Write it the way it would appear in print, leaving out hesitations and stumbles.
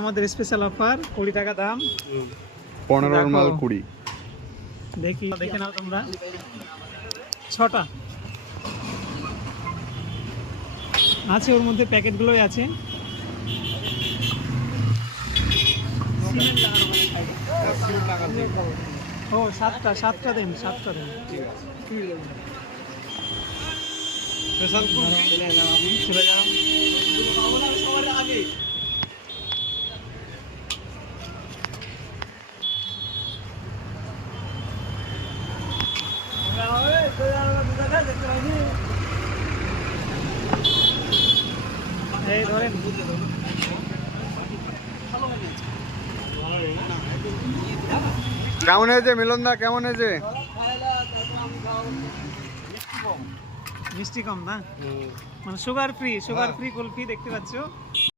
আমাদের special offer 20 টাকা দাম, 15 মাল 20। দেখি দেখে নাও তোমরা, 6টা আছে, ওর মধ্যে প্যাকেটগুলোই আছে। ও 7টা দেন, 7টা দেন। চলে যাও। এই ধরেন, কেমন হয়েছে মিলন দা, কেমন হয়েছে? মিষ্টি কম না, মানে সুগার ফ্রি কুলফি দেখতে পাচ্ছ।